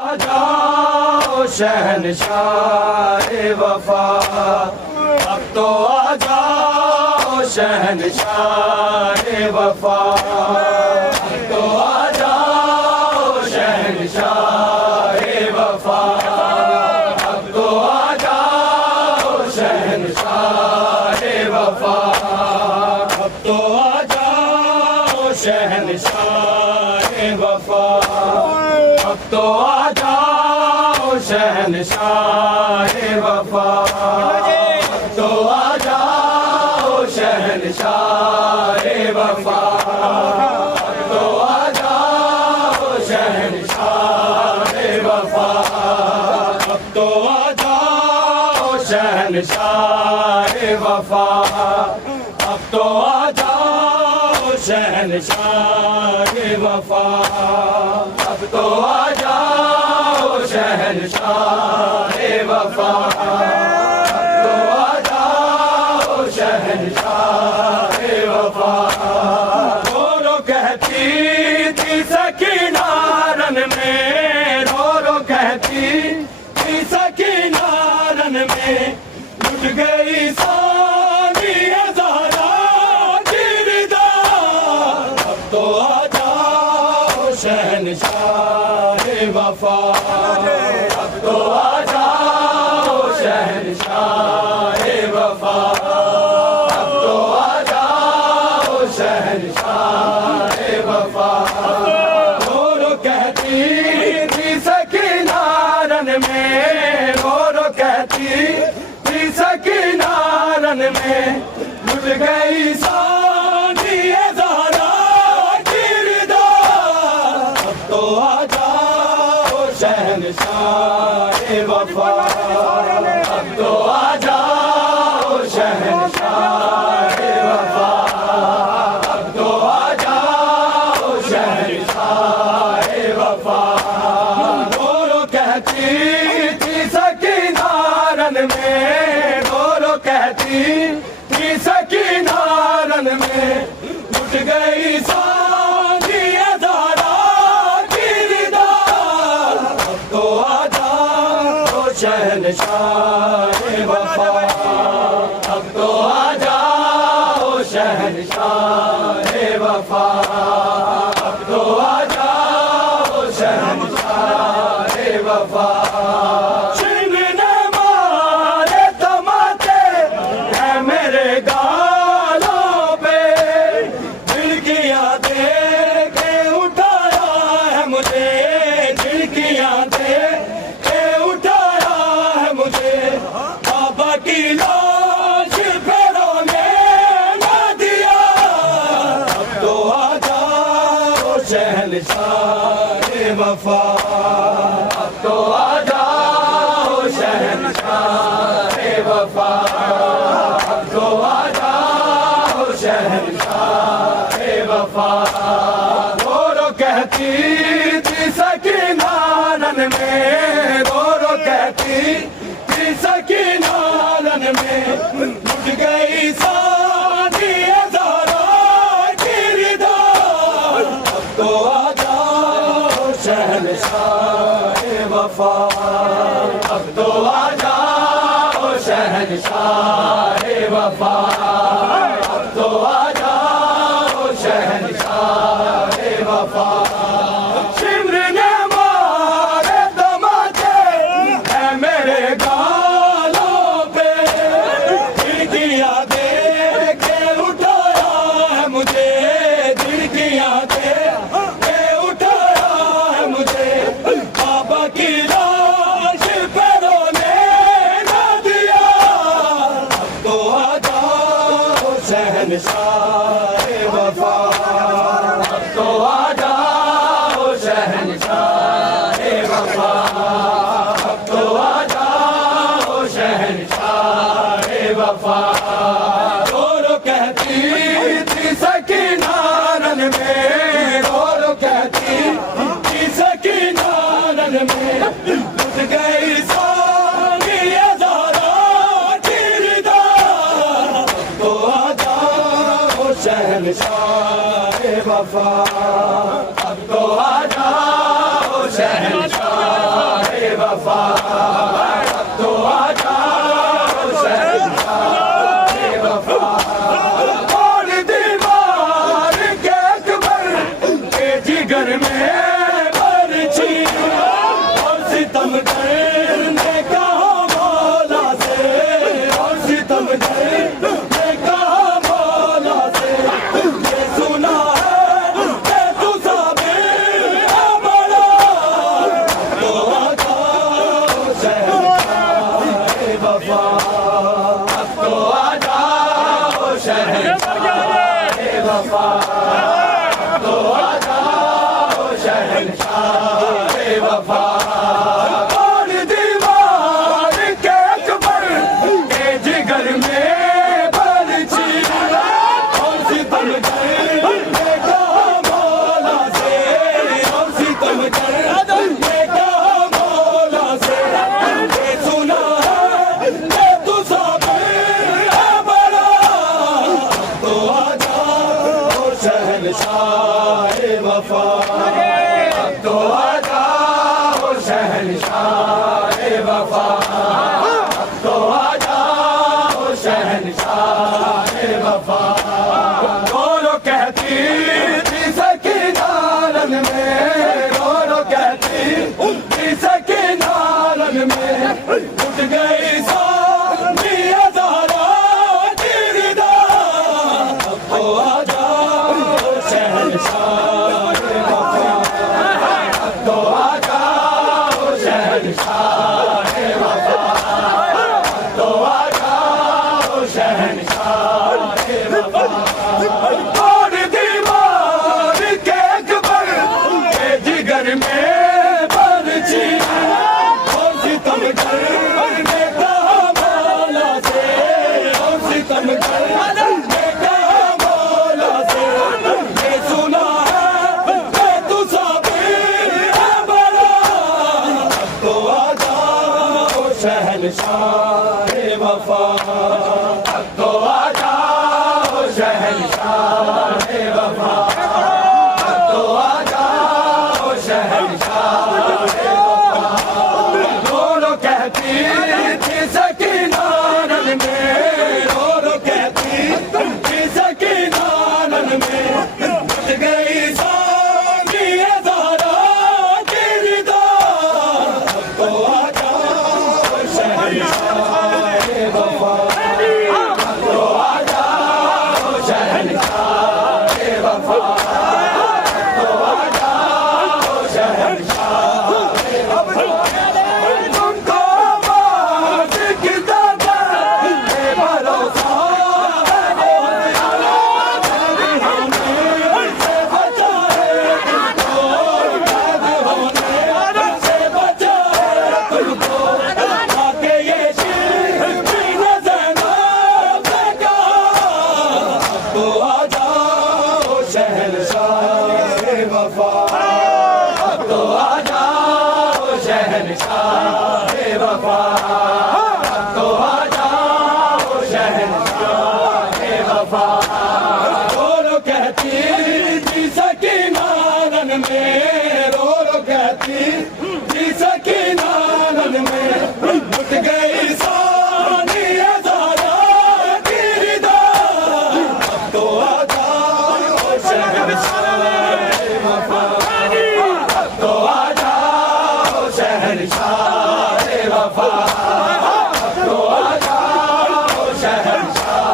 आ जाओ शहंशाह वफा, अब तो आ जाओ शहंशाह वफा, अब तो आ जाओ शहंशाह वफा, अब तो आ जाओ शहंशाह वफा, अब तो आ जाओ शहंशाह वफा, अब तो आ जाओ शहंशाह वफा, अब तो आ जाओ शहंशाह वफा, अब तो आ जाओ शहंशाह वफा, अब तो आ जाओ शहंशाह वफा, अब तो आ जाओ शहंशाह वफा, अब तो आ जाओ शहंशाह वफा, अब तो आ जाओ शहंशाह वफा। रो रो कहती थी सकीना रन में, रो रो कहती थी सकीना रन में, लुट गई सानी ज़हरा गिरदा, अब तो आ जाओ शहंशाह वफा, अब तो आ जाओ शहंशाह वफा, अब तो आ जाओ शहंशाह वफा। रो रो कहती थी सकीना रन में, रो रो कहती थी सकीना रन में, लुट गई सानी ज़हरा गिरदा, अब तो आ जाओ शहंशाह वफा, अब तो आ जाओ शहंशाह वफा, अब तो आ जाओ शहंशाह वफा। रो रो कहती थी सकीना रन में, रो रो कहती थी सकीना रन में, लुट गई सानी ज़हरा गिरदा, अब तो आ जाओ शहंशाह वफा, अब तो आ जाओ शहंशाह वफा, अब तो आ जाओ शहंशाह वफा। छिनने मारे तमाचे हैं मेरे गालों पे, दिल की यादें के उठाया है मुझे, दिल की यादें के उठाया है मुझे, बाबा की लाश पैरों में न दिया, अब तो आ जाओ शहंशाह वफा, अब तो आ जाओ शहंशाह वफा, अब तो आ जाओ शहंशाह वफा। रो रो कहती थी सकीना रन में, रो रो कहती थी सकीना रन में, लुट गई सानी ज़हरा गिरदा, अब तो आ जाओ शहंशाह वफा, अब तो आ जाओ शहंशाह वफा, अब तो आ जाओ शहंशाह वफा। सिमरने मारे तमाचे हैं मेरे गालों पे, दिल की यादें के उठाया है मुझे, दिल की यादें के उठाया है मुझे, बाबा की लाश पैरों में न दिया, अब तो आ जाओ शहंशाह वफा, अब तो आ जाओ शहंशाह वफा, अब तो आ जाओ शहंशाह वफा। रो रो कहती थी सकीना रन में, रो रो कहती थी सकीना रन में, लुट गई सानी ज़हरा गिरदा, अब तो आ जाओ शहंशाह वफा, अब तो आ जाओ शहंशाह शहंशाह वफा, अब तो आ जाओ शहंशाह वफा, अब तो आ जाओ शहंशाह वफा। रो कहती थी सकीना रन में, रो कहती थी सकीना रन में, बच गई सानिया ज़हरा की रिदा, अब तो आ जाओ शहंशाह वफा, अब तो आ जाओ शहंशाह वफा, अब तो आ जाओ शहंशाह वफा। तुमको आवाज़ की ताकत पे भरोसा है, से बचा है तुमको, कैद होने से बचा है तुमको, आके ये शिल्पी ने ज़ैनब से कहा, अब तो आ जाओ शहंशाह वफा, अब तो आ जाओ शहंशाह वफा, अब तो आ जाओ शहंशाह वफा। रो कहती थी सकीना रन में, रो कहती थी सकीना रन में, उठ गई सानिया ज़हरा की रिदा, अब तो आ जाओ शहंशाह वफा, अब तो आ जाओ शहंशाह वफा, अब तो आ जाओ शहंशाह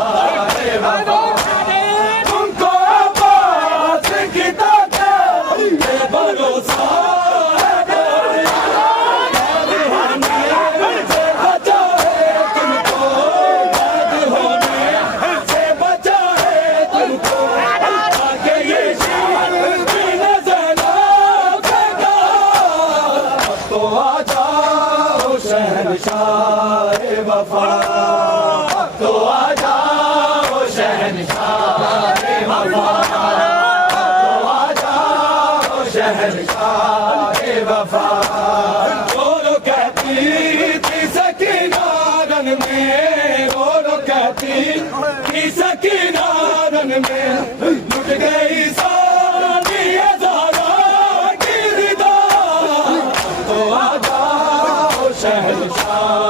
वफा। तुमको आवाज़ की ताकत पे भरोसा है, कैद होने से बचा है तुमको, कैद होने से बचा है तुमको, आके ये शिल्पी ने ज़ैनब से कहा, अब तो आ जाओ शहंशाह वफा, अब तो आ जाओ शहंशाह वफा, अब तो आ जाओ शहंशाह वफा। रो कहती थी सकीना रन में, रो कहती थी सकीना रन में, लुट गई सानिया ज़हरा की रिदा, अब तो आ जाओ शहंशाह